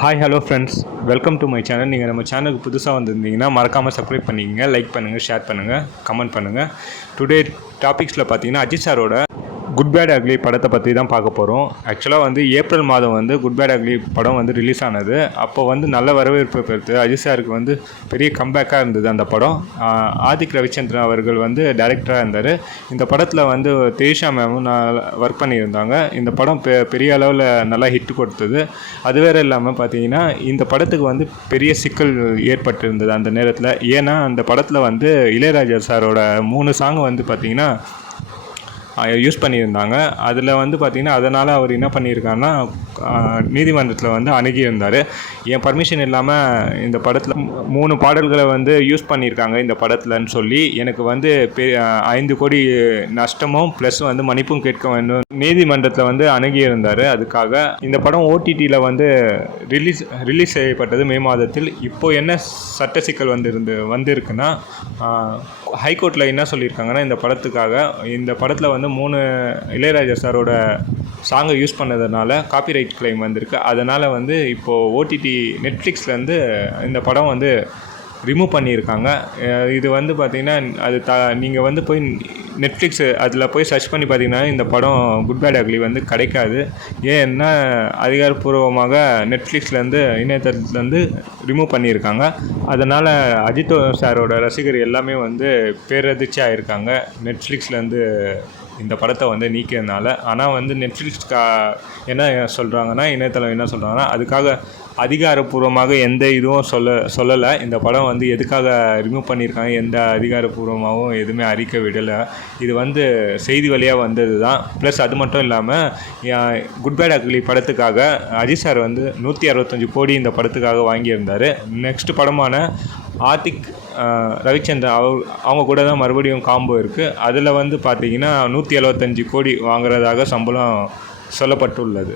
Hi hello friends, welcome to my channel. நீங்கள் நம்ம சேனலுக்கு புதுசாக வந்திருந்தீங்கன்னா மறக்காமல் சப்ஸ்கிரைப் பண்ணிக்கங்க, லைக் பண்ணுங்கள், ஷேர் பண்ணுங்கள், கமெண்ட் பண்ணுங்கள். டுடே டாபிக்ஸில் பார்த்தீங்கன்னா அஜித் சாரோட குட் பேட் அக்லி படத்தை பற்றி தான் பார்க்க போகிறோம். ஆக்சுவலாக வந்து ஏப்ரல் மாதம் வந்து குட் பேட் அக்லி படம் வந்து ரிலீஸ் ஆனது. அப்போ வந்து நல்ல வரவேற்பு பெற்று அஜித் சாருக்கு வந்து பெரிய கம்பேக்காக இருந்தது அந்த படம். ஆதிக் ரவிச்சந்திரன் அவர்கள் வந்து டைரக்டராக இருந்தார். இந்த படத்தில் வந்து தேஷா மேமும் நான் ஒர்க் பண்ணியிருந்தாங்க. இந்த படம் பெரிய அளவில் நல்லா ஹிட் கொடுத்தது. அது வேறு இல்லாமல் பார்த்தீங்கன்னா இந்த படத்துக்கு வந்து பெரிய சிக்கல் ஏற்பட்டிருந்தது அந்த நேரத்தில். ஏன்னா அந்த படத்தில் வந்து இளையராஜா சாரோட 3 சாங் வந்து பார்த்திங்கன்னா யூஸ் பண்ணியிருந்தாங்க. அதில் வந்து பார்த்திங்கன்னா அதனால் அவர் என்ன பண்ணியிருக்காருன்னா நீதிமன்றத்தில் வந்து அணுகியிருந்தார். என் பர்மிஷன் இல்லாமல் இந்த படத்தில் 3 பாடல்களை வந்து யூஸ் பண்ணியிருக்காங்க இந்த படத்தில்னு சொல்லி எனக்கு வந்து 5 கோடி நஷ்டமும் ப்ளஸ் வந்து மன்னிப்பும் கேட்க வேண்டும் நீதிமன்றத்தில் வந்து அணுகியிருந்தார். அதுக்காக இந்த படம் ஓடிடியில் வந்து ரிலீஸ் செய்யப்பட்டது மே மாதத்தில். இப்போது என்ன சட்ட சிக்கல் வந்திருக்குன்னா ஹைகோர்ட்டில் என்ன சொல்லியிருக்காங்கன்னா இந்த படத்தில் வந்து 3 இளையராஜா சாரோட சாங்கை யூஸ் பண்ணதுனால காப்பிரைட் கிளைம் வந்திருக்கு. அதனால் வந்து இப்போது ஓடிடி நெட்ஃப்ளிக்ஸ்லேருந்து இந்த படம் வந்து ரிமூவ் பண்ணியிருக்காங்க. இது வந்து பார்த்திங்கன்னா அது நீங்கள் வந்து போய் நெட்ஃப்ளிக்ஸ் அதில் போய் சர்ச் பண்ணி பார்த்தீங்கன்னா இந்த படம் குட் பேட் அக்லி வந்து கிடைக்காது. ஏன்னா அதிகாரப்பூர்வமாக நெட்ஃப்ளிக்ஸ்லேருந்து இணையதளத்துலேருந்து ரிமூவ் பண்ணியிருக்காங்க. அதனால் அஜித் சாரோட ரசிகர் எல்லாமே வந்து பேரதிர்ச்சி ஆகியிருக்காங்க நெட்ஃப்ளிக்ஸ்லேருந்து இந்த படத்தை வந்து நீக்கிறதுனால. ஆனால் வந்து நெட்ஃப்ளிக்ஸ் என்ன சொல்கிறாங்கன்னா இணையதளம் என்ன சொல்கிறாங்கன்னா அதுக்காக அதிகாரப்பூர்வமாக எந்த இதுவும் சொல்லலை. இந்த படம் வந்து எதுக்காக ரிமூவ் பண்ணியிருக்காங்க எந்த அதிகாரப்பூர்வமாகவும் எதுவுமே அறிக்க விடலை. இது வந்து செய்தி வழியாக வந்தது தான். ப்ளஸ் அது மட்டும் இல்லாமல் குட் பேட் அக்லி படத்துக்காக அஜித் சார் வந்து 165 கோடி இந்த படத்துக்காக வாங்கியிருந்தார். நெக்ஸ்ட் படமான ஆதிக் ரவிச்சந்திரன் அவங்க கூட தான் மறுபடியும் காம்போ இருக்குது. அதில் வந்து பார்த்திங்கன்னா 175 கோடி வாங்குறதாக சம்பளம் சொல்லப்பட்டுள்ளது.